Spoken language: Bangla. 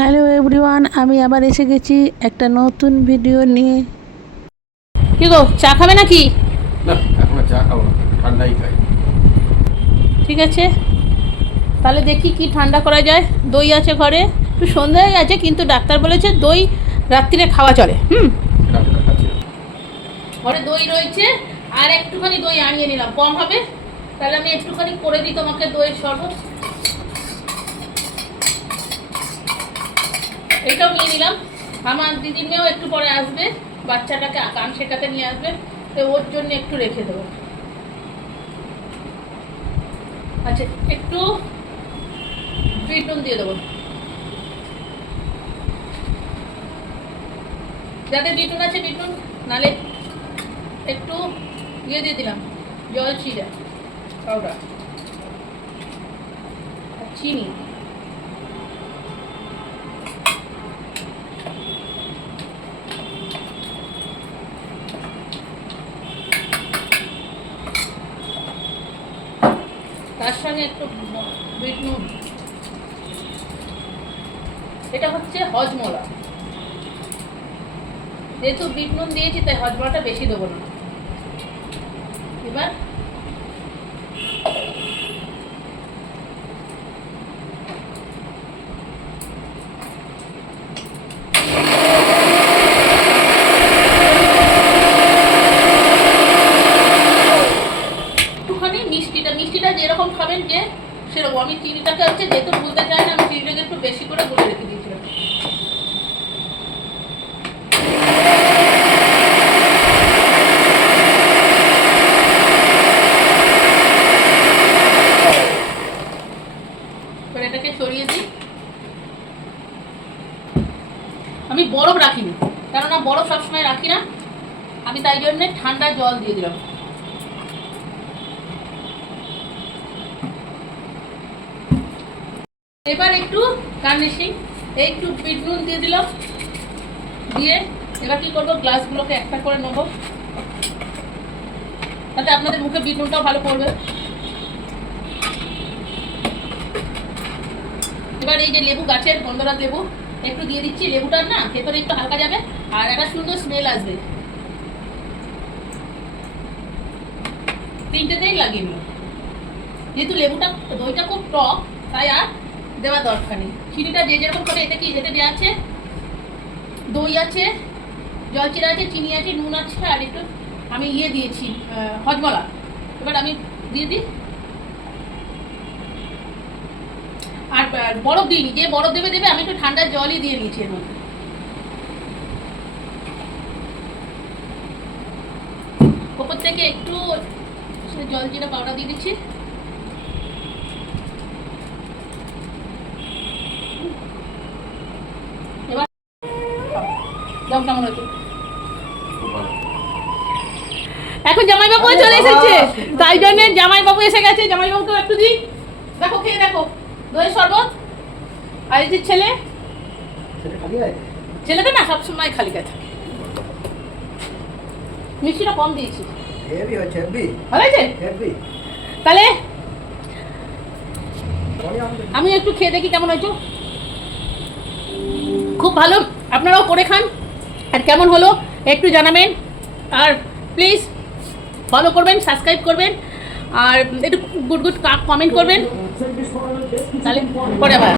হ্যালো এভরিওয়ান, আমি আবার এসে গেছি একটা নতুন ভিডিও নিয়ে। কি গো, চা খাবে নাকি? না, এখন চা খাবো না, ঠান্ডাই খাই। ঠিক আছে, তাহলে দেখি কি ঠান্ডা করা যায়। দই আছে ঘরে, একটু সন্ধ্যা হয়ে গেছে, কিন্তু ডাক্তার বলেছে দই রাত্রিরে খাওয়া চলে। রাতে খাচ্ছি না। ঘরে দই রয়েছে, আর একটুখানি দই আনিয়ে নিলাম, কম হবে। তাহলে আমি একটুখানি করে দিই তোমাকে দইয়ের শরবত। এটাও নিয়ে নিলাম। আমার দিদির মেয়েও একটু পরে আসবে, বাচ্চাটাকে কান শেখাতে নিয়ে আসবে, তো ওর জন্য একটু রেখে দেবো। আচ্ছা, একটু বিট নুন দিয়ে দেবো, যাদের বিট নুন আছে বিট নুন, নালে একটু দিয়ে দিলাম জল চিরা পাউডার, চিনি, তার সঙ্গে একটু বিট নুন। এটা হচ্ছে হজমলা, যেহেতু বিট নুন দিয়েছি তাই হজমলাটা বেশি দেবো না। এবার একটুখানি মিষ্টিটা যেরকম খাবেন যে সেরকম। আমি চিনিটাকে হচ্ছে যেহেতু ভুলতে চাই না, আমি চিনিটাকে একটু বেশি করে গুলে রেখে দিয়েছিলাম। এটাকে সরিয়ে দিই। আমি বরফ রাখিনি, কেননা বরফ সবসময় রাখি না, আমি তাই জন্য ঠান্ডা জল দিয়ে দিলাম। এবার একটু গার্নিশিং, একটু বিট নুন দিয়ে দিলাম, দিয়ে এবার কি করবো, গ্লাসগুলোকে একটা করে নেবো, তাতে আপনাদের মুখে বিট নুনটাও ভালো পড়বে। এবার এই যে লেবু, গাছের গন্ধরাজ লেবু একটু দিয়ে দিচ্ছি। লেবুটার না ভেতরে একটু হালকা যাবে আর একটা সুন্দর স্মেল আসবে। তিনটেতেই লাগিয়ে নিল, যেহেতু লেবুটা দইটা খুব টক তাই আর দেওয়ার দরকার নেই। চিনিটা যে যেরকম করে, এতে কি এতে দেওয়া আছে দই আছে, জলচিরা আছে, চিনি আছে, নুন আছে, আর একটু আমি দিয়েছি হজমলা। এবার আমি দিয়ে দিই, আর বরফ দিইনি, যে বরফ দেবে আমি একটু ঠান্ডা জলই দিয়ে নিয়েছি এর মধ্যে। ওপর থেকে একটু জলজিরা পাউডার দিয়ে দিচ্ছি। এবার দাম কেমন হচ্ছে? এখন জামাইবাবু চলে এসেছে, তাই জন্য জামাইবাবু এসে গেছে। জামাইবাবুকে একটু দিই, দেখো খেয়ে দেখো দইয়ের শরবত। আর এই যে ছেলেটা না সবসময় খালি গায়ে থাকে। মিষ্টিটা কম দিয়েছি, ভালো আছে। তাহলে আমি একটু খেয়ে দেখি কেমন হয়েছে। খুব ভালো, আপনারাও করে খান, আর কেমন হলো একটু জানাবেন। আর প্লিজ ফলো করবেন, সাবস্ক্রাইব করবেন, আর একটু গুড কমেন্ট করবেন। তাহলে পরে আবার